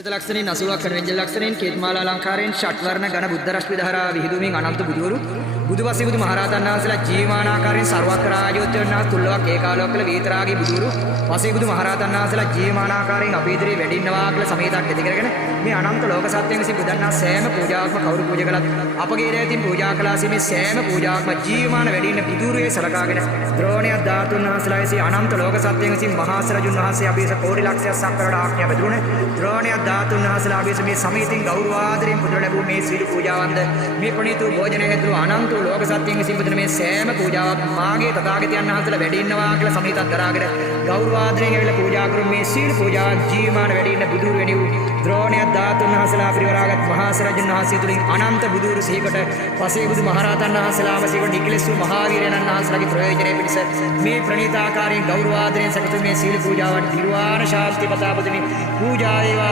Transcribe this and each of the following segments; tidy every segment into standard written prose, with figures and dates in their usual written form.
ලක්ෂණෙන් 80ක් කරන වෙන්ජල් ලක්ෂණෙන් කේතුමාලා අලංකාරයෙන් ෂට්වර්ණ ඝන බුද්ධ රශ්මි ධාරා විහිදුමින් අනන්ත බුදුවරු බුදුපසේ බුදු මහරහතන් වහන්සේලා ජීවමාන ආකාරයෙන් සර්වක්‍ර රාජෝත්සවයන් හා තුල්ලවක් ඒකාලෝක කළ වීතරාගී බුදුවරු පසේ බුදු මහරහතන් වහන්සේලා ජීවමාන ආකාරයෙන් අපේ ඉදිරියේ වැඩින්නවා කියලා සමේතක් ඇති කරගෙන මේ අනන්ත ලෝක සත්‍යයෙන් විසින් බුදන්නා සෑම පූජාවක්ම කවුරු පූජා කළත් අපගේ දෑතින් පූජා කළාසේ මේ සෑම පූජාවක්ම ජීවමාන වැඩින්න බුදුරුවේ සලකාගෙන ද්‍රෝණිය ධාතුන් වහන්සේලා විසින් අනන්ත ලෝක සත්‍යයෙන් විසින් මහා සරජුන් වහන්සේ අපේ කෝටි ලක්ෂයක් සක්කරට ආඥා බෙදුනේ ද්‍රෝණිය ධාතුන් වහන්සේලා අපේ මේ සමීතින් ගෞරව ආදරයෙන් පුදුර ලැබූ මේ සීල පූජාවන්ද මේ ප්‍රණීත භෝජනය ඇතුළු අනන්ත ලෝක සත්‍යයෙන් විසින් බුදුන මේ සෑම පූජාවක් මාගේ තථාගතයන් වහන්සේලා වැඩි ඉන්නවා කියලා සමීතක් දරාගෙන ගෞරව ආදරයෙන් ඇවිල්ලා පූජා කරු මේ සීල පූජාවක් ජීවමාන වැඩි ඉන්න බුදුරු වැඩි වූ ද්‍රෝණිය ධාතුන් වහන්සේලා පිරිවරාගත් මහා සරජුන් වහන්සේ තුලින් අනන්ත බුදුරු සිහිකොට පසේ බුදු මහරහතන් වහන්සේලාම සිහිකොට නිකලෙසු මහා වීරයන්න් වහන්සේලාගේ ප්‍රයෝජනෙ පිණිස මේ ප්‍රණීත ආකාරයෙන් ගෞරව ආදරයෙන් සකසු මේ සීල පූජාවට නිර්වාණ ශාන්ති පතා පුදමි පූජා වේවා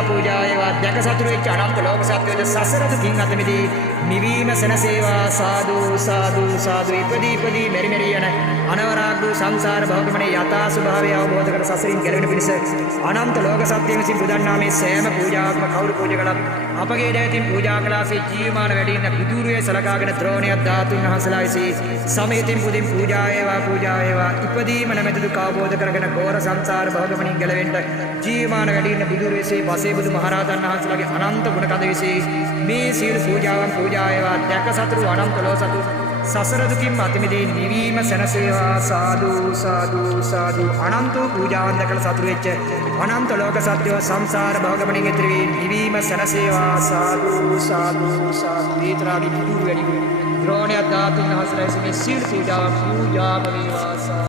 දැක සතුරු වෙච්ච අනන්ත ලෝක සත්වයද සසර දුකින් අත මිදී නිවීම සනසේවා සාදු සාදු සාදු ඉපදී මෙරි මෙරි යන අනවරාග්ගු සංසාර භවගමනේ යථා ස්වභාවය අවබෝධ කර සසරින් ගැලවෙන පිණිස අනන්ත ලෝක සත්‍යයෙන් විසින් බුදන්නා මේ සෑම පූජාවක්ම කවුරු පූජා කළත් අපගේ දෑතින් පූජා කළාසේ ජීවමාන වැඩි ඉන්න බුදුරුවේ සලකාගෙන ද්‍රෝණිය ධාතුන් වහන්සේලා විසින් සමේතින් පුදින් පූජා වේවා ඉපදීම නැමැති දුක අවබෝධ කරගෙන ඝෝර සංසාර භවගමනින් ගැලවෙන්න ජීවමාන වැඩි ඉන්න බුදුරුවේ පසේ බුදු මහරහතන් වහන්සේලාගේ අනන්ත ගුණ කඳ විසී මේ සීල පූජාවන් පූජා වේවා දැක සතුරු අනන්ත ලෝ සතු සසර දුකින් අත මිදී නිවීම සැනසේවා සාදු සාදු සාදු අනන්ත පූජාවන් දැකලා සතුරු වෙච්ච අනන්ත ලෝක සත්‍යව සංසාර භවගමනින් එතර වී නිවීම සැනසේවා සාදු සාදු සාදු විතරාගි බුදු වැඩි ද්‍රෝණිය ධාතුන් වහන්සේලා මේ සීල පූජාව වේවා